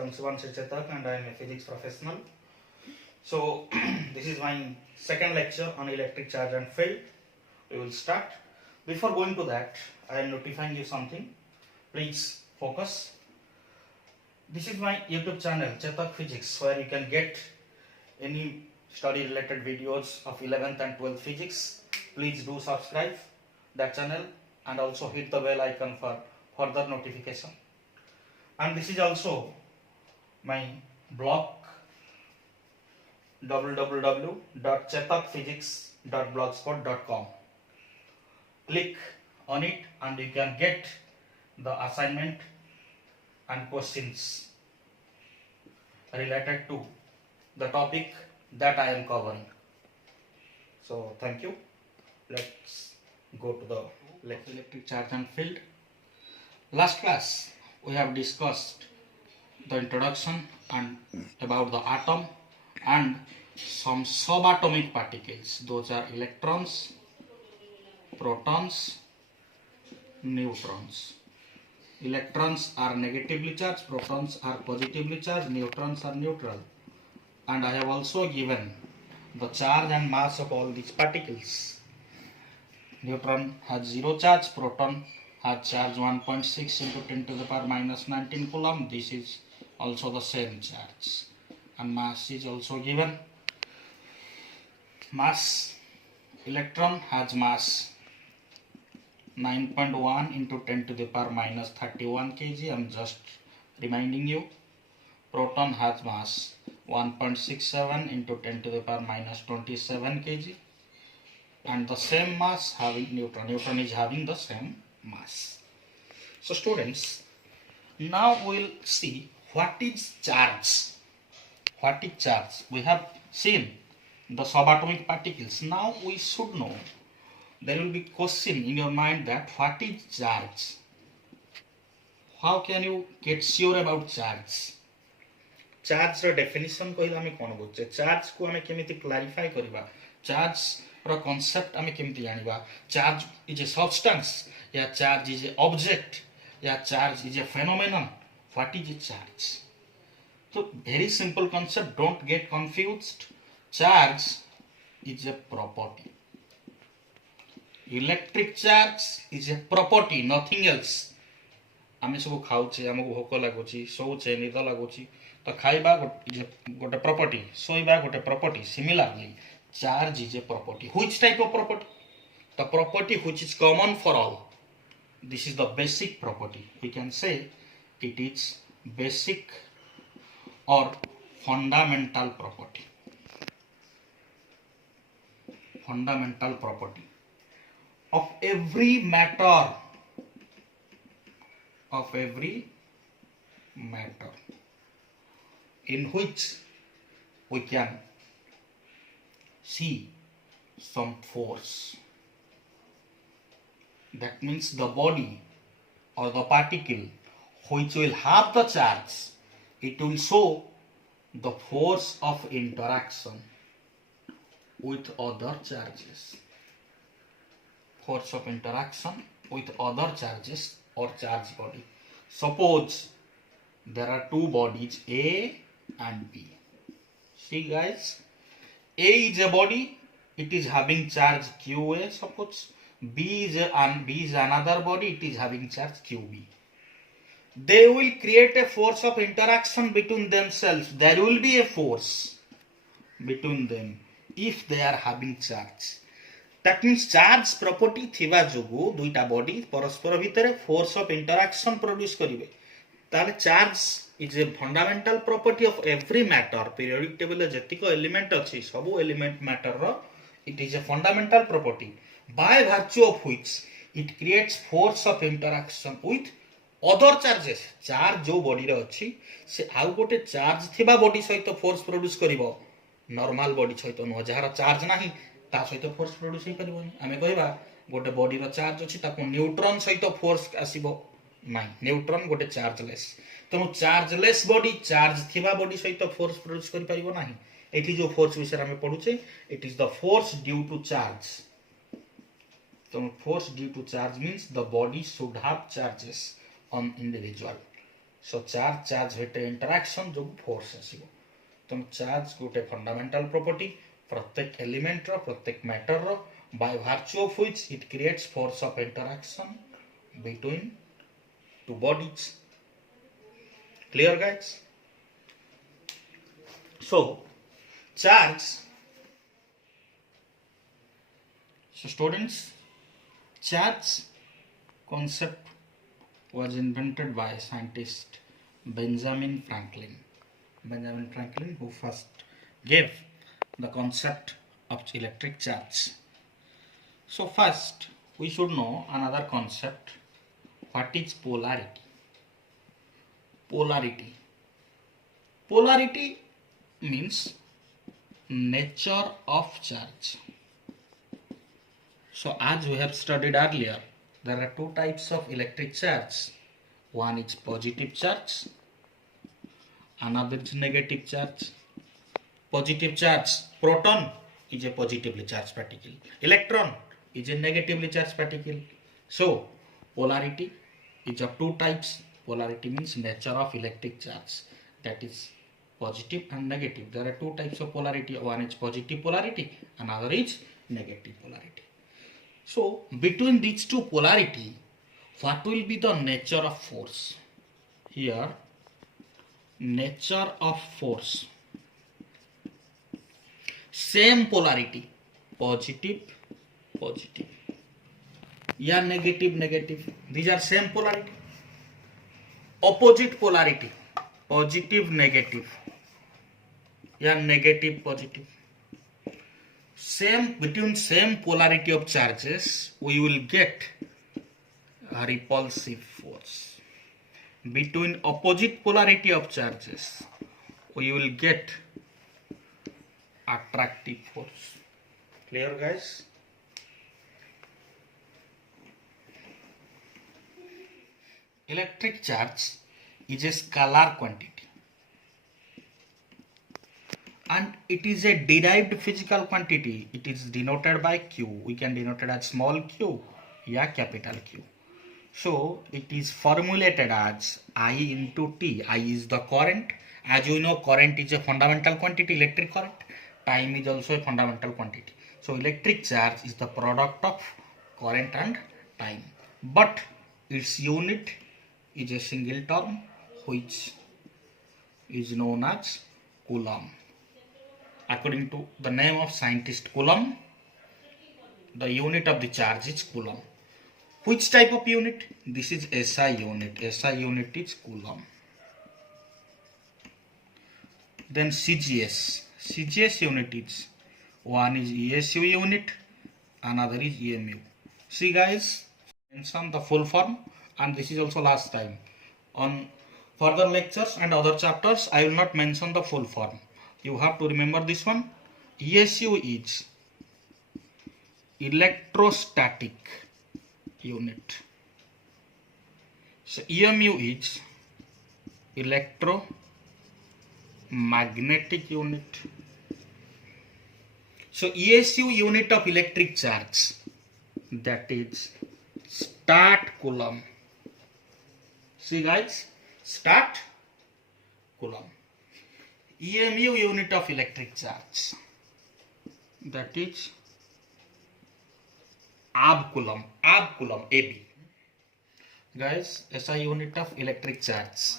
Amshuvanshu Chetak and I am a physics professional. So this is my second lecture on electric charge and field. We will start. Before going to that, I am notifying you something. Please focus. This is my YouTube channel Chetak Physics, where you can get any study related videos of 11th and 12th physics. Please do subscribe that channel and also hit the bell icon for further notification. And this is also my blog www.chetakphysics.blogspot.com. Click on it and you can get the assignment and questions related to the topic that I am covering. So thank you. Let's go to the electric charge and field. Last class we have discussed the introduction and about the atom and some subatomic particles. Those are electrons, protons, neutrons. Electrons are negatively charged, protons are positively charged, neutrons are neutral. And I have also given the charge and mass of all these particles. Neutron has 0 charge, proton has charge 1.6 into 10 to the power minus 19 coulomb. This is also the same charge. And mass is also given. Mass, electron has mass 9.1 into 10 to the power minus 31 kg. I am just reminding you. Proton has mass 1.67 into 10 to the power minus 27 kg. And the same mass having neutron. Neutron is having the same mass. So students, now we will see what is charge. What is charge? We have seen the subatomic particles. Now we should know. There will be question in your mind that what is charge? How can you get sure about charge? Charge ର definition କହିଲେ ଆମେ କ'ଣ ବୁଝୁଛେ? Charge କୁ ଆମେ କେମିତି clarify କରିବା? Charge ର concept ଆମେ କେମିତି ଜାଣିବା? Charge is a substance, या charge is a object, या charge is a phenomenon. What is a charge? So very simple concept, don't get confused. Charge is a property. Electric charge is a property, nothing else. ଆମେ ସବୁ ଖାଉଛେ, ଆମକୁ ଭୋକ ଲାଗୁଛି, ଶୋଉଛେ, ନିଦ ଲାଗୁଛି, ତ ଖାଇବା ଗୋଟେ property, ଶୋଇବା ଗୋଟେ property. Similarly, charge is a property. Which type of property? The property which is common for all. This is the basic property. We can say it is basic or fundamental property. Fundamental property of every matter. Of every matter in which we can see some force. That means the body or the particle which will have the charge, it will show the force of interaction with other charges. Force of interaction with other charges or charge body. Suppose there are two bodies A and B. See guys, A is a body, it is having charge QA. Suppose B is another body, it is having charge QB. They will create a force of interaction between themselves. There will be a force between them if they are having charge. That means charge property थिबा जोगु दुईटा body परस्पर भितर force of interaction produce करिवे. ताले charge is a fundamental property of every matter. Periodic table जतिको element अछि सबु element matter रो it is a fundamental property by virtue of which it creates force of interaction with other charges. Charge जो body रे अछि से आउ गोटे charge थिबा बॉडी सहित force produce करिवो. Normal body सहित न जहार charge नाही ता सहित फोर्स प्रोड्यूस ही परिबोनी. आमे कहबा गोटे बॉडी रो चार्ज अछि ताको न्यूट्रॉन सहित फोर्स आसीबो नाही. न्यूट्रॉन गोटे चार्जलेस. तनो चार्जलेस बॉडी चार्ज थिबा बॉडी सहित फोर्स प्रोड्यूस करि परिबो नाही. एठी जो फोर्स विषय आमे पढुचे, it is the force due to charge. तनो force due to charge means the body should have charges on individual. So charge ଭିତରେ interaction ଯୋଗୁ force ଆସିବ। ତେଣୁ charge ଗୋଟେ fundamental property ପ୍ରତ୍ୟେକ element ର ପ୍ରତ୍ୟେକ matter ର by virtue of which it creates force of interaction between two bodies. Clear guys? So charge, so students, charge concept was invented by scientist Benjamin Franklin. Benjamin Franklin, who first gave the concept of electric charge. So first we should know another concept. What is polarity? Polarity. Polarity means nature of charge. So as we have studied earlier, there are two types of electric charge. One is positive charge, another is negative charge. Positive charge, proton is a positively charged particle. Electron is a negatively charged particle. So polarity is of two types. Polarity means nature of electric charge, that is positive and negative. There are two types of polarity. One is positive polarity, another is negative polarity. So between these two polarity, what will be the nature of force? Here, nature of force. Same polarity, positive, positive. Yeah, negative, negative. These are same polarity. Opposite polarity, positive, negative. Yeah, negative, positive. Same, between same polarity of charges, we will get a repulsive force. Between opposite polarity of charges, we will get attractive force. Clear guys? Electric charge is a scalar quantity and it is a derived physical quantity. It is denoted by Q. We can denote it as small q, yeah, capital Q. So it is formulated as I into T. I is the current. As you know, current is a fundamental quantity, electric current. Time is also a fundamental quantity. So electric charge is the product of current and time. But its unit is a single term which is known as Coulomb. According to the name of scientist Coulomb, the unit of the charge is Coulomb. Which type of unit? This is SI unit. SI unit is Coulomb. Then CGS. CGS unit is, one is ESU unit, another is EMU. See guys, mention the full form, and this is also last time. On further lectures and other chapters, I will not mention the full form. You have to remember this one. ESU is electrostatic unit. So EMU is electromagnetic unit. So ESU unit of electric charge, that is start Coulomb. See guys, start Coulomb. EMU unit of electric charge, that is ab Coulomb. Ab Coulomb, AB. Guys, SI unit of electric charge.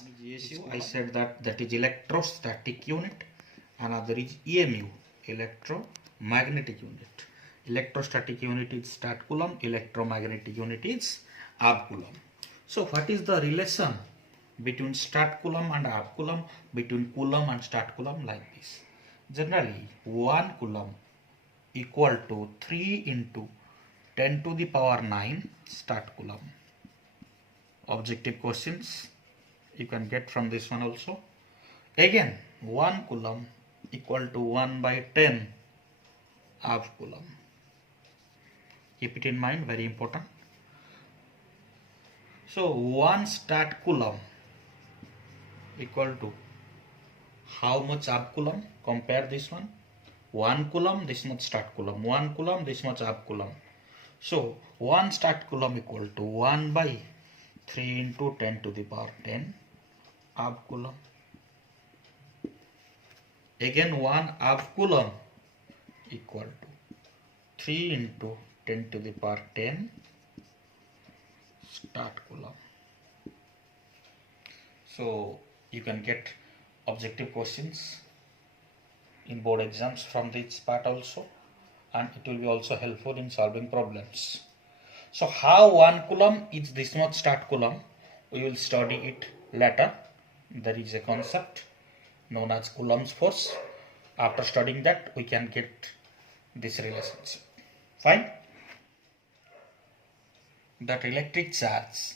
I said that is electrostatic unit. Another is EMU, electromagnetic unit. Electrostatic unit is start Coulomb. Electromagnetic unit is ab Coulomb. So what is the relation between start Coulomb and ab Coulomb? Between Coulomb and start Coulomb, like this. Generally, 1 Coulomb equal to 3 into 10 to the power 9 start Coulomb. Objective questions you can get from this one also. Again, 1 Coulomb equal to 1 by 10 ab Coulomb. Keep it in mind, very important. So 1 start Coulomb equal to how much ab Coulomb? Compare this one. 1 Coulomb, this much start Coulomb. 1 Coulomb, this much ab Coulomb. So 1 start Coulomb equal to 1 by 3 into 10 to the power 10 half coulomb. Again 1 half coulomb equal to 3 into 10 to the power 10 start coulomb. So you can get objective questions in board exams from this part also, and it will be also helpful in solving problems. So how 1 coulomb is this much start coulomb, we will study it later. There is a concept known as Coulomb's force. After studying that, we can get this relationship. Fine. That electric charge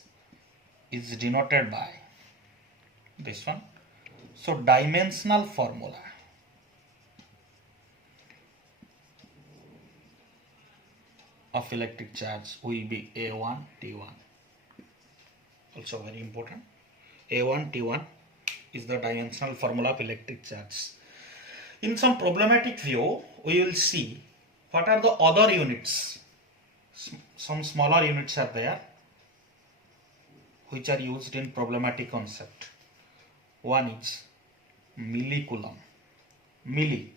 is denoted by this one. So dimensional formula of electric charge will be A1 T1. Also very important. A1 T1 is the dimensional formula of electric charge. In some problematic view, we will see what are the other units. Some smaller units are there which are used in problematic concept. One is millicoulomb. Milli.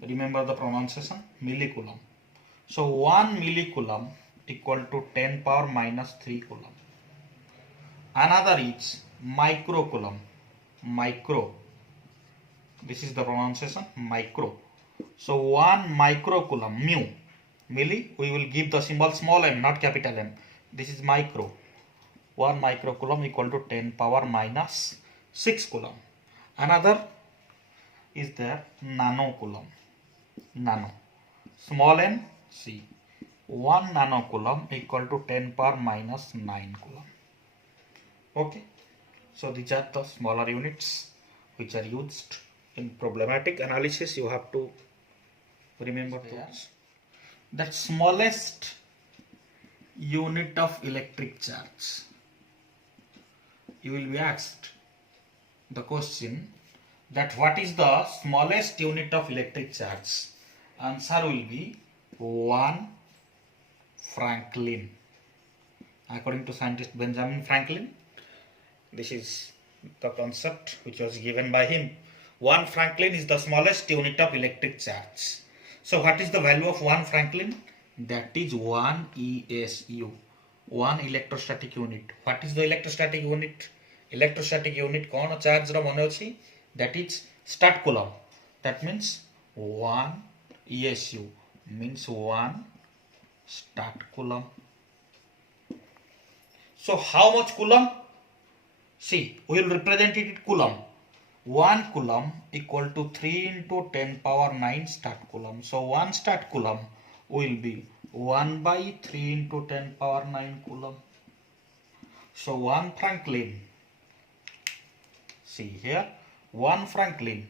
Remember the pronunciation? Millicoulomb. So 1 millicoulomb equal to 10 power minus 3 coulomb. Another is microcoulomb. Micro. This is the pronunciation, micro. So 1 microcoulomb, mu. Milli, we will give the symbol small m, not capital M. This is micro. 1 microcoulomb equal to 10 power minus 6 coulomb. Another is there, nanocoulomb. Nano. Small n, C. 1 nanocoulomb equal to 10 power minus 9 coulomb. Okay. So these are the smaller units which are used in problematic analysis. You have to remember those. That smallest unit of electric charge. You will be asked the question that what is the smallest unit of electric charge? Answer will be 1 Franklin. According to scientist Benjamin Franklin, this is the concept which was given by him. 1 Franklin is the smallest unit of electric charge. So what is the value of 1 Franklin? That is 1 ESU. 1 electrostatic unit. What is the electrostatic unit? Electrostatic unit कौन charge रा मने अछि? That is start coulomb. That means 1 ESU means 1 start coulomb. So how much coulomb? See, we will represent it in coulomb. 1 coulomb equal to 3 into 10 power 9 start coulomb. So 1 start coulomb will be 1 by 3 into 10 power 9 coulomb. So 1 Franklin, see here, 1 Franklin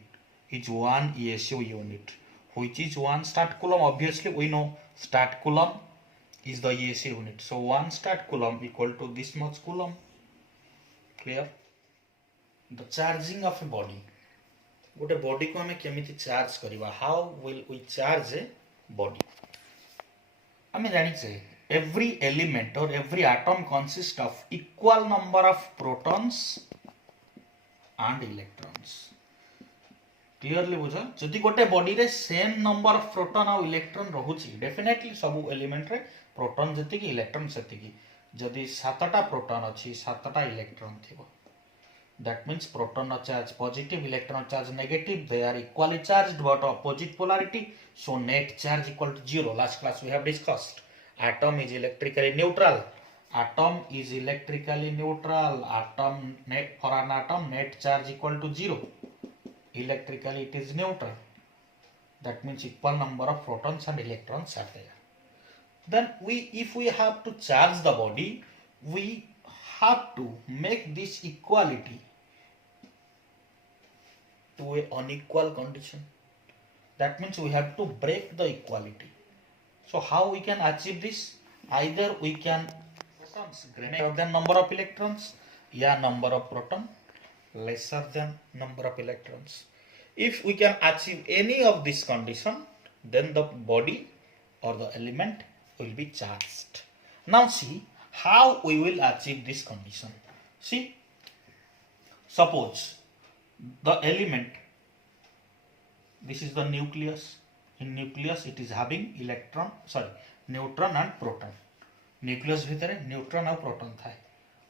is 1 ESU unit, which is 1 start coulomb. Obviously we know start coulomb is the ESU unit. So 1 start coulomb equal to this much coulomb. Clear? The charging of a body. गोटे body को हमें केमिति charge करिवा? How will we charge a body? हमें जानिछे every element or every atom consists of equal number of protons and electrons. Clearly बुझा? जदि गोटे body रे same number of proton और electron रहुची, definitely सब element रे proton जतिकी electron सेतिकी. जदि 7टा proton अछि 7टा electron थिबो. That means proton charge positive, electron charge negative. They are equally charged but opposite polarity. So net charge equal to 0. Last class we have discussed. Atom is electrically neutral. Atom is electrically neutral. Atom net for an atom net charge equal to 0. Electrically it is neutral. That means equal number of protons and electrons are there. Then if we have to charge the body, we have to make this equality to an unequal condition. That means we have to break the equality. So how we can achieve this? Either we can protons greater than number of electrons, या number of proton lesser than number of electrons. If we can achieve any of this condition, then the body or the element will be charged. Now see how we will achieve this condition. See, suppose the element, this is the nucleus. In nucleus it is having neutron and proton. nucleus भितर neutron और proton थाए.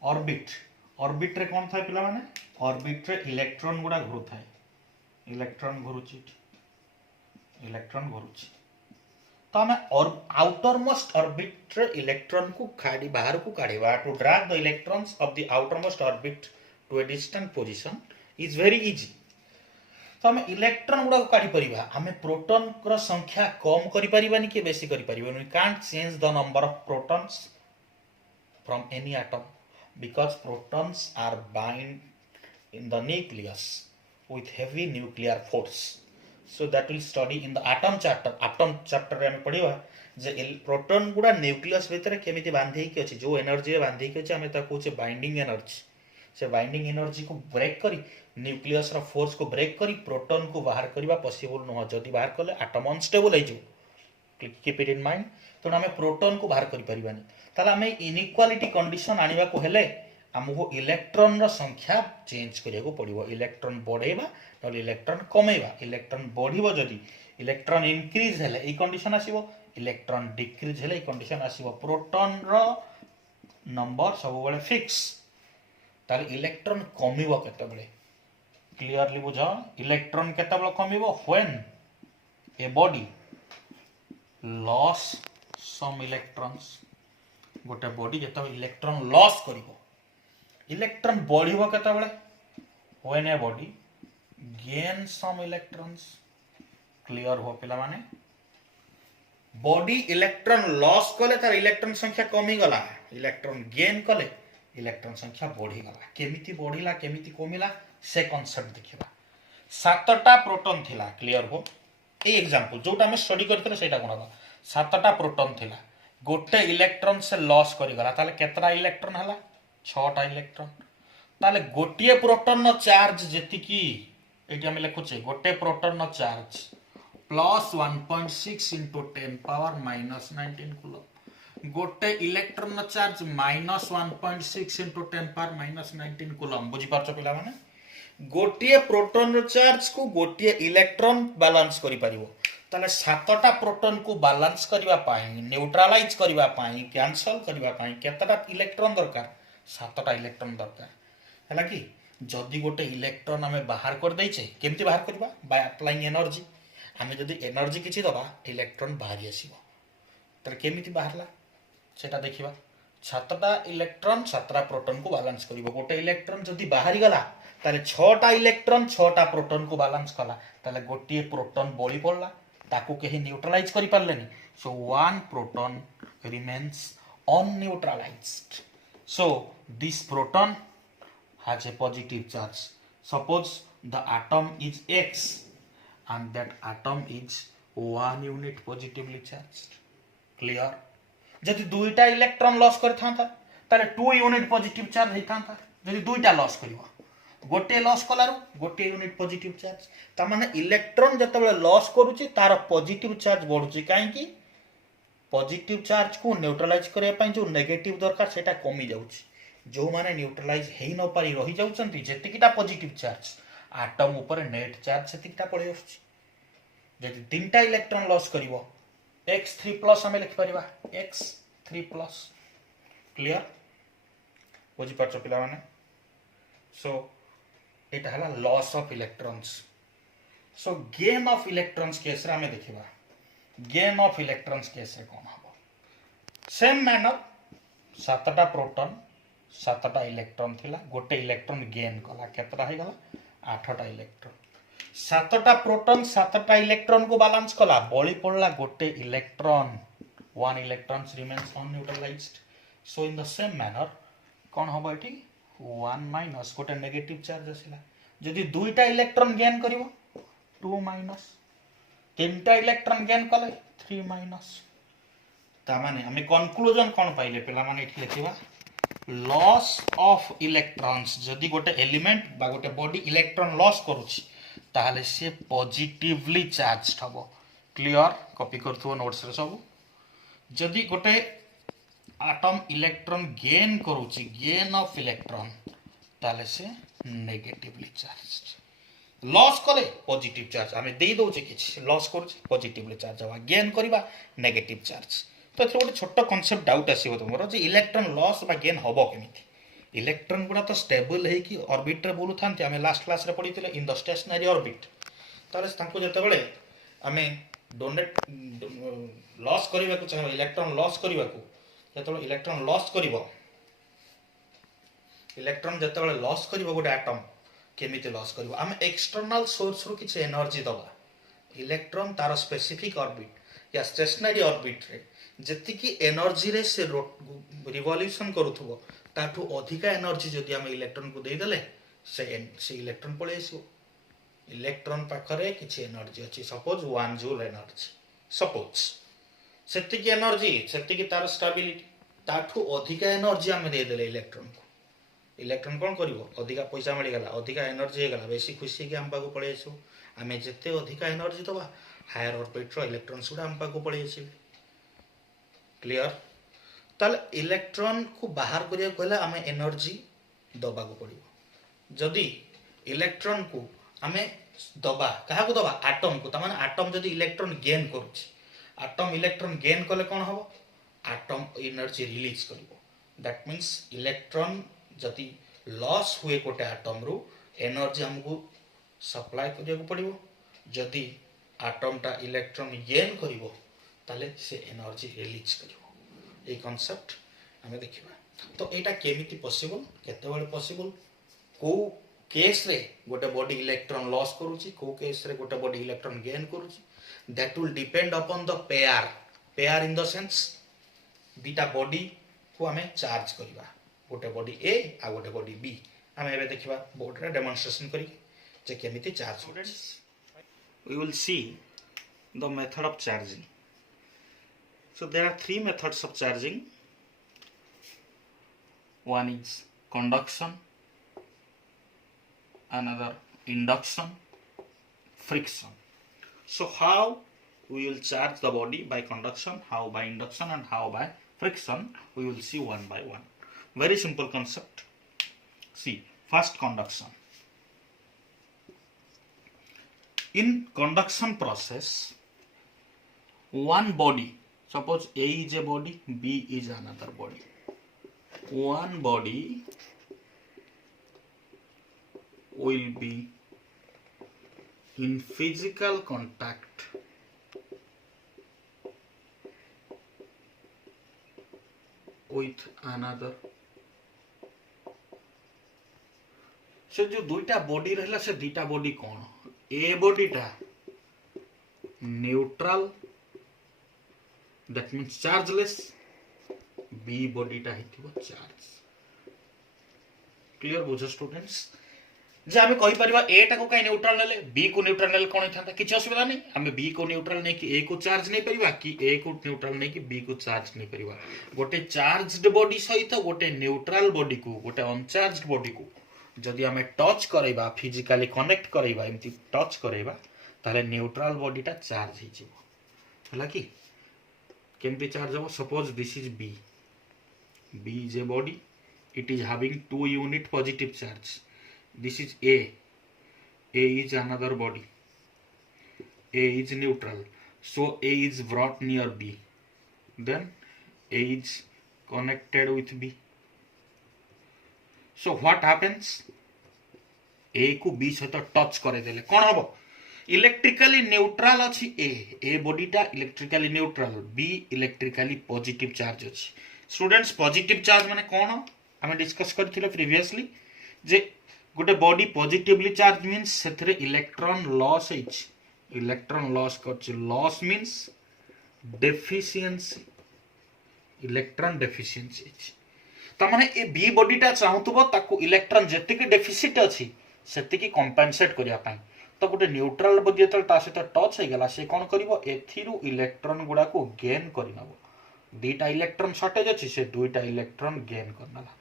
orbit रे कौन थाए पिला माने? orbit रे electron गुड़ा घुरु थाए. electron घुरुची. तो हमें आउटर मोस्ट ऑर्बिट रे इलेक्ट्रॉन को काढी बाहर को काढीबा to drag the electrons of the outermost orbit to a distant position is very easy. तो हमें इलेक्ट्रॉन गुड़ा को काढी परिबा. हमें प्रोटॉन रो संख्या कम करि परिबानी कि बेसी करि परिबानी. We can't change the number of protons from any atom because protons are bind in the nucleus with heavy nuclear force. So that will study in the atom chapter. atom chapter रे हम पढ़िबा जे proton गुडा nucleus भितर केमिति बांधी के अछि, जो energy रे बांधी के अछि हमें ता कहू छे बाइंडिंग एनर्जी. से बाइंडिंग एनर्जी को ब्रेक करी न्यूक्लियस रो फोर्स को ब्रेक करी प्रोटॉन को बाहर करबा पॉसिबल न हो. जदी बाहर करले एटम अनस्टेबल हो जो. Keep it in mind. तो हमें प्रोटॉन को बाहर करि परिबानी. ताला हमें इनइक्वालिटी कंडीशन आनिबा को हेले हमको इलेक्ट्रॉन रो संख्या चेंज करिया को पड़िबो. इलेक्ट्रॉन बढ़ेबा नले इलेक्ट्रॉन कमेबा. इलेक्ट्रॉन बढ़िबो जदी इलेक्ट्रॉन इंक्रीज हेले ए कंडीशन आसीबो. इलेक्ट्रॉन डिक्रीज हेले ए कंडीशन आसीबो. प्रोटॉन रो नंबर सब बेले फिक्स. ताले इलेक्ट्रॉन कमिबो केते बेले क्लियरली बुझा. इलेक्ट्रॉन केते बेले कमिबो when a body loss some electrons. गोटे बॉडी जेते इलेक्ट्रॉन लॉस करिवो. इलेक्ट्रॉन बढ़िबो केते बेले when a body gain some electrons. Clear हो पिला माने. बॉडी इलेक्ट्रॉन लॉस कले तार इलेक्ट्रॉन संख्या कमी गला. इलेक्ट्रॉन गेन कले इलेक्ट्रॉन संख्या बढ़ी गला. केमिति बढ़िला केमिति कमिला से कांसेप्ट देखिबा. 7टा प्रोटॉन थिला. क्लियर हो. ए एग्जांपल जोटा हम स्टडी करथले सेटा कोनबा. 7टा प्रोटॉन थिला. गोटे इलेक्ट्रॉन से लॉस करि गला ताले केतरा इलेक्ट्रॉन हला 6टा इलेक्ट्रॉन. ताले गोटिए प्रोटॉन नो चार्ज जेति की एटी हम लिखुचे गोटे प्रोटॉन नो charge plus 1.6 into 10 power minus 19 coulomb. गोटे इलेक्ट्रॉन नो charge minus 1.6 into 10 power minus 19 coulomb. बुझी पारछो पिला माने. गोटिए प्रोटॉन रो चार्ज को गोटिए इलेक्ट्रॉन बैलेंस करि परिबो. ताले 7टा प्रोटॉन को बैलेंस करिवा पाई न्यूट्रलाइज करिवा पाई कैंसल करिवा पाई केतटा इलेक्ट्रॉन दरकार 7टा इलेक्ट्रॉन दरकार हैला कि. जदि गोटे इलेक्ट्रॉन हमें बाहर कर दैछे केमति बाहर करबा बाय अप्लाइंग एनर्जी. हमें जदि एनर्जी किछि दबा इलेक्ट्रॉन बाहर आसीबो. तर केमिति बाहरला सेटा देखिबा. 7टा इलेक्ट्रॉन 7टा प्रोटॉन को बैलेंस करिवो. गोटे इलेक्ट्रॉन जदि बाहरी गला ताले 6टा इलेक्ट्रॉन 6टा प्रोटॉन को बैलेंस कला ताले गोटिए प्रोटॉन बळी पड़ला ताकू केही न्यूट्रलाइज करि पारलेनी. So one proton remains unneutralised. So this proton has a positive charge. Suppose the atom is X and that atom is 1 unit positively charged. Clear? जदि दुईटा इलेक्ट्रॉन लॉस करथांता ताले 2 यूनिट पॉजिटिव चार्ज हेतांता. जदि दुईटा loss करिवो गोटे loss कलारो गोटे unit positive charge. ता माने electron जतबेले loss करूची तार पॉजिटिव चार्ज बढ़ुची. काहे कि पॉजिटिव चार्ज को न्यूट्रलाइज करने पाई जो नेगेटिव दरकार सेटा कमी जाउची. जो माने न्यूट्रलाइज हेई न पारी रही जाउचंती जेतिकिटा पॉजिटिव चार्ज एटम ऊपर नेट चार्ज सेतिकिटा पड़े आछी. जदि तीनटा इलेक्ट्रॉन लॉस करिवो x3+ हमें लिखि परिबा x3+. क्लियर बुझी पाछो पिला माने. सो एटा हला loss of electrons. So gain of electrons case रे हमें देखिबा. गेन ऑफ इलेक्ट्रॉन्स केस रे कोन हबो. सेम मैनर 7टा प्रोटॉन 7टा इलेक्ट्रॉन थिला. गोटे इलेक्ट्रॉन गेन कला केतरा हे गला 8टा इलेक्ट्रॉन. 7टा प्रोटॉन 7टा इलेक्ट्रॉन को बैलेंस कला बळी पड़ला गोटे electron. 1 electron remains unneutralised. So in the same manner कोन हबो एठी 1 माइनस गोटे नेगेटिव चार्ज आसिला. जदि दुईटा इलेक्ट्रॉन गेन करिवो 2 माइनस. तीनटा इलेक्ट्रॉन गेन कले 3 माइनस. ता माने हमें कंक्लूजन कोन पाइले पिला माने एठी लिखिबा लॉस ऑफ इलेक्ट्रॉन्स. जदि गोटे एलिमेंट बा गोटे बॉडी इलेक्ट्रॉन लॉस करूची ताहले से पॉजिटिवली चार्ज हबो. क्लियर कॉपी करथुओ नोट्स रे सब. जदि गोटे एटम इलेक्ट्रॉन गेन करूची गेन ऑफ इलेक्ट्रॉन ताहले से नेगेटिवली चार्ज लॉस कले पॉजिटिव चार्ज आम दे दौचे कि लॉस कर पॉजिटिवली चार्ज हवा गेन करवा नेगेटिव चार्ज तो ये गोटे छोट कनसेप्ट डाउट आसो तुम जे इलेक्ट्रॉन लॉस बा गेन हम केमी इलेक्ट्रॉन गुड़ा तो स्टेबल है ऑर्बिट रे बुलू था आम लास्ट क्लास रे पढ़ी इन द स्टेशनरी ऑर्बिट ताले जिते आम डोनेट लॉस करने को चाहे इलेक्ट्रॉन लॉस करने को जो इलेक्ट्रॉन लॉस कर इलेक्ट्रॉन जो लॉस कर गोटे एटम केमिति लॉस कर आम एक्सटर्नल सोर्स रु किसी एनर्जी दवा इलेक्ट्रॉन तार स्पेसिफिक ऑर्बिट या स्टेशनरी ऑर्बिट रे जेतिकी एनर्जी रे से रिवॉल्यूशन करूथबो ताठू अधिका एनर्जी जदि आम इलेक्ट्रॉन को देदेले से इलेक्ट्रॉन पळे आसीबो इलेक्ट्रॉन पाखरे किसी एनर्जी अच्छी सपोज 1 जूल एनर्जी सपोज सेतिकी एनर्जी सेतिकी तार स्टेबिलिटी ताठू अधिका एनर्जी आम देदेले इलेक्ट्रॉन कौन करिवो अधिका पैसा मिलगला अधिका एनर्जी होगला बेसी खुशी कि आम पाक पळे आसो आम जिते अधिका एनर्जी दबा हायर ऑर्बिट रो इलेक्ट्रॉन्स गुडा आम पाक पळे आसीबे क्लियर ताल इलेक्ट्रॉन को बाहर करिया कहले आम एनर्जी दबा को पड़िबो जदि इलेक्ट्रॉन को आम दबा क्या दबा आटम को तमाने आटम जदि इलेक्ट्रॉन गेन करुछि आटम इलेक्ट्रॉन गेन कले कौन हम आटम एनर्जी रिलीज करिवो दैट मीन्स इलेक्ट्रॉन जदि लॉस हुए गोटे आटम रु एनर्जी हमको सप्लाई करिया को पड़िबो जदि आटम टा इलेक्ट्रॉन गेन करिवो ताले से एनर्जी रिलीज करिवो ये कॉन्सेप्ट आमे देखिबा तो एटा केमिति पॉसिबल केतेबेले पॉसिबल को केस रे गोटे बॉडी इलेक्ट्रॉन लॉस करूची को केस रे गोटे बॉडी इलेक्ट्रॉन गेन करूची that will depend upon the pair in the sense beta body को आमे चार्ज करबा गोटे बॉडी ए आ गोटे बॉडी बी आमे एबे देखिबा बोर्ड रे डेमोंस्ट्रेशन करी जे केमिति charge students we will see the method of charging. So there are three methods of charging. One is conduction, another induction, friction. So how we will charge the body by conduction, how by induction and how by friction, we will see one by one. Very simple concept. See, first conduction. In conduction process, one body, suppose A is a body, B is another body. One body will be in physical contact with another. से जो दुईटा body रहला से दुईटा body कौन ए body टा neutral that means chargeless B body टा हिथिबो charge clear बुझ स्टूडेंट्स जे आमे कहि परिबा A टा को काई न्यूट्रल नेले B को न्यूट्रल नेले कोन थांता किछ असुविधा नै आमे B को न्यूट्रल नै कि A को चार्ज नै परिबा कि A को न्यूट्रल नै कि B को चार्ज नै परिबा गोटे चार्ज्ड बॉडी सहित गोटे न्यूट्रल बॉडी को गोटे अनचार्ज्ड बॉडी को जदि आमे टच करैबा फिजिकली कनेक्ट करैबा एमती टच करैबा ताले न्यूट्रल बॉडी टा चार्ज हि जिवो हला कि केमती चार्ज हो suppose this is B is a body, it is having 2 unit positive charge. This is A is another body, A is neutral, so A is brought near B, then A is connected with B. So what happens, A को B सहित touch करे देले कोन हबो electrically neutral अछि A body टा electrically neutral B electrically positive charge अछि students positive charge माने कोन हमें डिस्कस करथिले प्रीवियसली जे गोटे बॉडी पॉजिटिवली चार्ज मींस सेथरे इलेक्ट्रॉन लॉस हिच इलेक्ट्रॉन लॉस करछि loss means deficiency electron deficiency त माने ए बी बॉडी टा चाहूतबो ताको इलेक्ट्रॉन जेतिके डेफिसिट अछि सेतिके कंपेंसेट करिया पाई तो गोटे न्यूट्रल बॉडी जतल ता सहित टच हो गला से कोन करिवो एथिरु इलेक्ट्रॉन गुडा को गेन करिनबो दुईटा इलेक्ट्रॉन शॉर्टेज अछि से दुईटा इलेक्ट्रॉन गेन करनला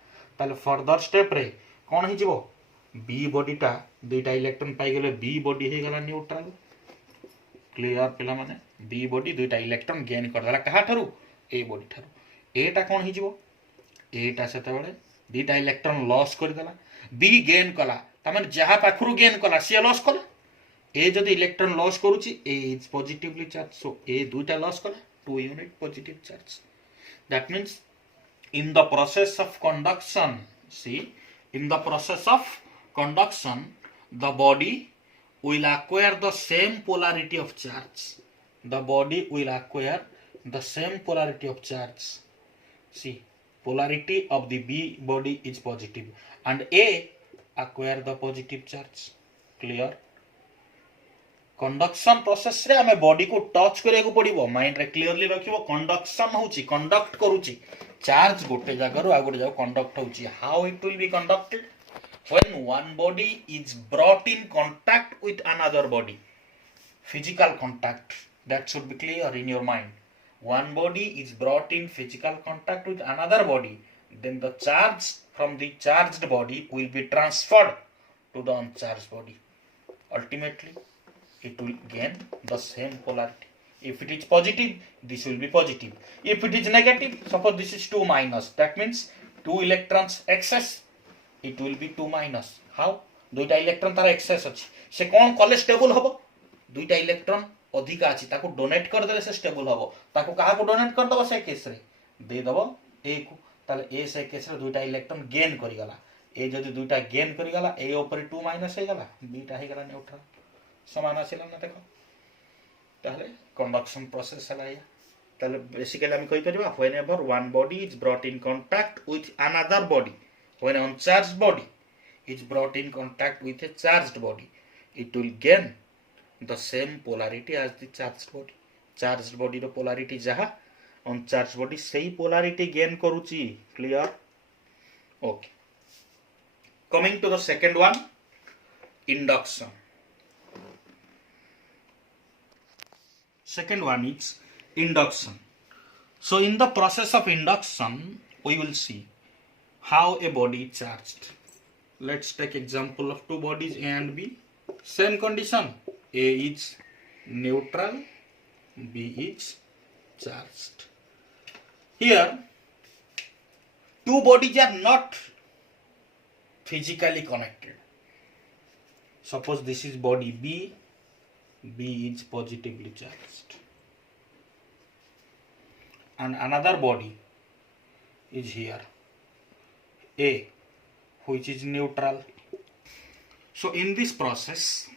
ताले फर्दर स्टेप रे कोन हि जिवो बी बॉडी टा दुईटा इलेक्ट्रॉन पाई गेले बी बॉडी हे गला न्यूट्रल क्लियर पिला माने बी बॉडी दुईटा इलेक्ट्रॉन गेन करदला कहा ठरु ए बॉडी ठरु ए टा कोन हि जिवो ए टा सेते बेले दुईटा इलेक्ट्रॉन लॉस कर देला बी गेन कला ताମାନେ जहा पाखरु गेन कला सी लॉस कला ए जदि इलेक्ट्रॉन लॉस करूची ए इज पॉजिटिवली चार्ज सो ए दुईटा लॉस कला 2 unit positive charge that means in the process of conduction see in the process of conduction the body will acquire the same polarity of charge the body will acquire the same polarity of charge see polarity of the B body is positive and A acquire the positive charge clear conduction process रे हमें body को touch करिया को पड़िबो mind रे clearly रखिबो conduction होउची conduct करूची charge गोटे जगह आ गोटे जगह कंडक्ट होउची how it will be conducted when one body is brought in contact with another body physical contact that should be clear in your mind one body is brought in physical contact with another body then the charge from the charged body will be transferred to the uncharged body ultimately it will gain the same polarity. If it is positive, this will be positive. If it is negative, suppose this is 2 minus, that means 2 electrons excess, it will be 2 minus. How? दुईटा electron तार access अछि से कोन कले stable हबो दुईटा electron अधिक अछि ताको डोनेट कर देले से स्टेबल हबो ताको कहा को डोनेट कर दबो से केस रे दे दबो ए को ताले ए से केस रे दुईटा इलेक्ट्रॉन गेन करि गला ए जदि दुईटा गेन करि गला ए ऊपर 2 माइनस हे गला बीटा हे गला न्यूट्रल समान आसिला ना देखो ताले कंडक्शन प्रोसेस हला या ताले बेसिकली हम कहि परबा whenever one body is brought in contact with another body when uncharged body is brought in contact with a charged body it will gain the same polarity as the charged body ro polarity jaha uncharged body sei polarity gain करूची clear okay coming to the second one induction second one is induction so in the process of induction we will see how a body is charged let's take example of two bodies A and B same condition A is neutral B is charged here two bodies are not physically connected suppose this is body B is positively charged and another body is here A which is neutral so in this process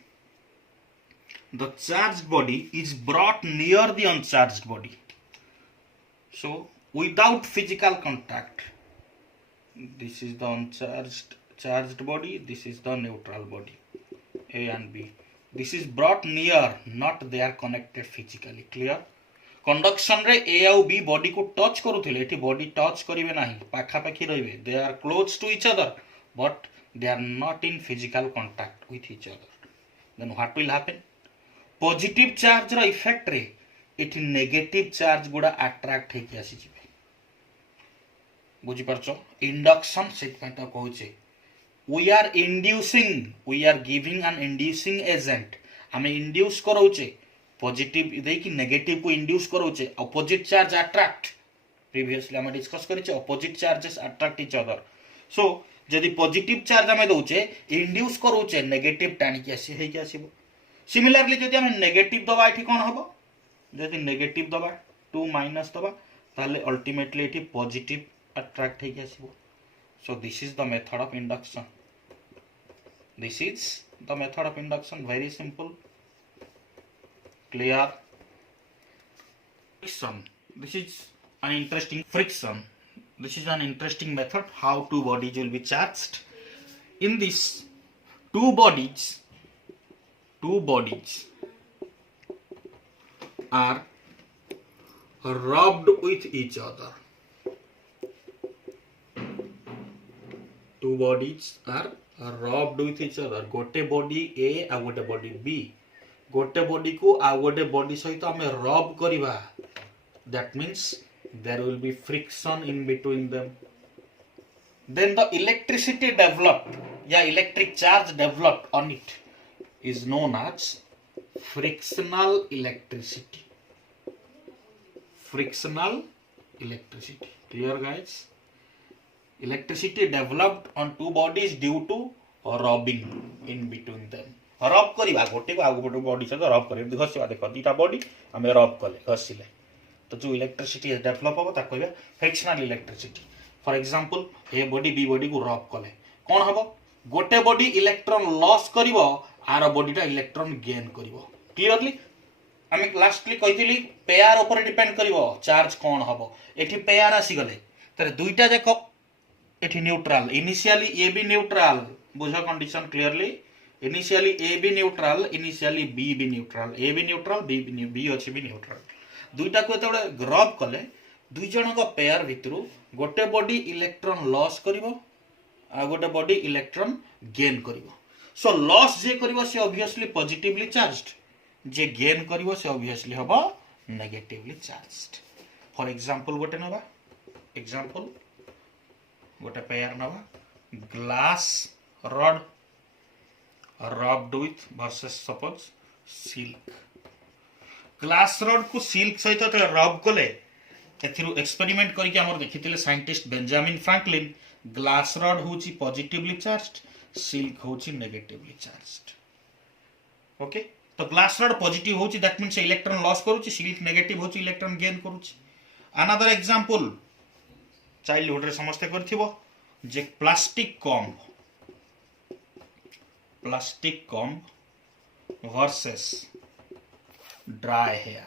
the charged body is brought near the uncharged body so without physical contact this is the charged body this is the neutral body A and B this is brought near not they are connected physically clear conduction रे A और B body को touch करूथिले एठी body touch करिवे नाही पाखा पाखी रहिबे they are close to each other but they are not in physical contact with each other then what will happen positive charge row effect रे एठी negative charge गुडा attract हे कि आसी जिवे बुझी परछो induction सेट पय त कहूचे we are giving an inducing agent हमें induce करोचे पॉजिटिव दे कि नेगेटिव को इंड्यूस करोचे ऑपोजिट चार्ज अट्रैक्ट प्रीवियसली हम डिस्कस करिचे opposite charges attract each other so जदि पॉजिटिव चार्ज हमें दोचे इंड्यूस करोचे नेगेटिव टाणी के आसी हे के आसीबो सिमिलरली जदि हम नेगेटिव दबा एठी कोन हबो जदि नेगेटिव दबा 2 माइनस दबा ताले अल्टीमेटली एठी पॉजिटिव अट्रैक्ट हे के आसीबो so this is the method of induction very simple clear friction this is an interesting method how two bodies will be charged in this two bodies are rubbed with each other two bodies are rubbed with each other गोटे body A आ गोटे body B गोटे body को आ गोटे body सहित हमें rub करिबा that means there will be friction in between them then the electricity developed electric charge developed on it is known as frictional electricity clear guys electricity developed on two bodies due to rubbing in between them. रब करवा गोटे को आगु गोटे body सहित रब कर घषा देख दुटा बॉडी आम रब कले घषिले तो जो इलेक्ट्रिसिटी डेभलप हम ताको कहबा frictional electricity. For example A body B body को रब कले कौन हम गोटे बॉडी इलेक्ट्रॉन लॉस करिवो आर बॉडीटा इलेक्ट्रॉन गेन करिवो. क्लियरली आम लास्टली कही पेयर ऊपर डिपेंड करिवो चार्ज कौन हम एठी पेयर आसी गले तारे दुईटा जाक एठी neutral initially A B neutral बुझ condition clearly initially A B neutral initially B B neutral A B neutral B अच्छी बी न्यूट्रल दुईटा को जो रब कले दुई जन पेयर भितर गोटे बॉडी इलेक्ट्रॉन लॉस करिवो आ गोटे बॉडी इलेक्ट्रॉन गेन करिवो. सो लॉस जे करिवो से ऑब्वियसली पॉजिटिवली चार्ज्ड जे गेन करिवो से ऑब्वियसली हबो नेगेटिवली चार्ज्ड. फॉर एग्जांपल गोटे नबा एग्जांपल गोटे पेयर नबा glass rod rubbed with versus suppose silk. Glass rod को सिल्क सहित रब कले एथिरु एक्सपेरिमेंट करके हमर देखिथिले scientist Benjamin Franklin glass rod होची पॉजिटिवली चार्ज्ड सिल्क होची नेगेटिवली चार्ज्ड. ओके तो ग्लास रॉड पॉजिटिव होची दैट मींस इलेक्ट्रॉन लॉस करूची सिल्क नेगेटिव होची इलेक्ट्रॉन गेन करूची. अनदर एग्जांपल चाइल्डहुड रे समझते करथिबो जे plastic comb versus dry hair.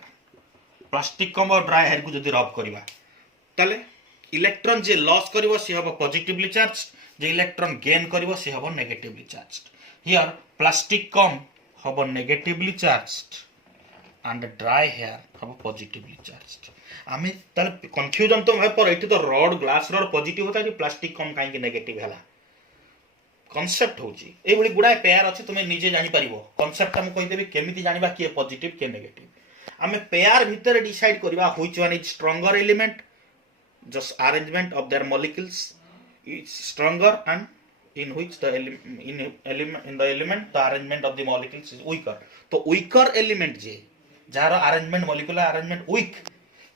Plastic comb और ड्राई हेयर को जदि रब करबा ताले इलेक्ट्रॉन जे लॉस करिवो से हबो पॉजिटिवली चार्ज्ड जे इलेक्ट्रॉन गेन करिवो से हबो negatively charged. Here plastic comb हबो negatively charged and dry hair हबो पॉजिटिवली चार्ज्ड. आमे ताले कंफ्यूजन तो भाई पर एठी तो रॉड ग्लास रॉड पॉजिटिव होता है प्लास्टिक कॉम्ब काहे के नेगेटिव हला कॉन्सेप्ट होची ए बड़ी गुडा पेयर अछि तुमे निजे जानि परिबो कॉन्सेप्ट हम कहि देबे केमिति जानिबा के पॉजिटिव के नेगेटिव. आमे पेयर भीतर डिसाइड करबा which one is stronger element just arrangement of their molecules is stronger and in which the element the arrangement of the molecules is weaker. तो weaker element जे जार अरेंजमेंट मॉलिक्यूलर अरेंजमेंट वीक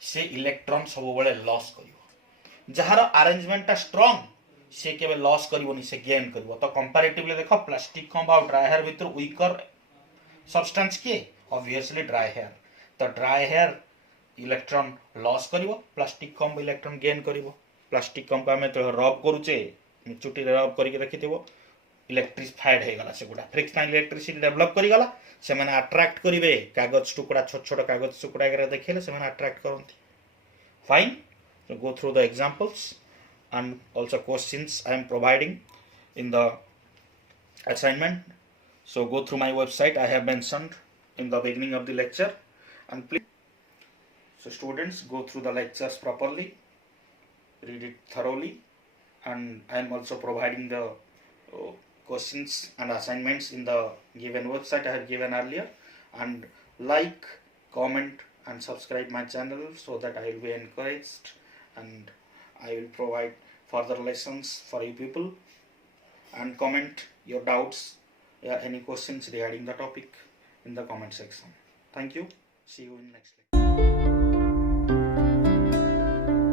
से electron सब बळे loss करिवो जार arrangement ता strong से केबे लॉस करिवोनी से गेन करिवो. तो कंपैरेटिवली देखो प्लास्टिक कॉम्ब और ड्राई हेयर भीतर वीकर सब्सटेंस के ऑब्वियसली ड्राई हेयर. तो ड्राई हेयर इलेक्ट्रॉन लॉस करिवो प्लास्टिक कॉम्ब इलेक्ट्रॉन गेन करिवो. प्लास्टिक कॉम्ब हमें तो रब करूचे चुटी रब करके रखिथिबो इलेक्ट्रिफाइड हे गला से गुडा फ्रिक्शनल इलेक्ट्रिसिटी डेवलप करी गला से माने अट्रैक्ट करिवे कागज टुकड़ा छोट छोट कागज टुकड़ा के देखेले से माने अट्रैक्ट करंती. Fine so go through the examples and also questions I am providing in the assignment. So go through my website I have mentioned in the beginning of the lecture and please so students go through the lectures properly, read it thoroughly, and I am also providing the questions and assignments in the given website I have given earlier. And like, comment and subscribe my channel so that I will be encouraged and I will provide further lessons for you people. And comment your doubts, any questions regarding the topic in the comment section. Thank you. See you in next lecture.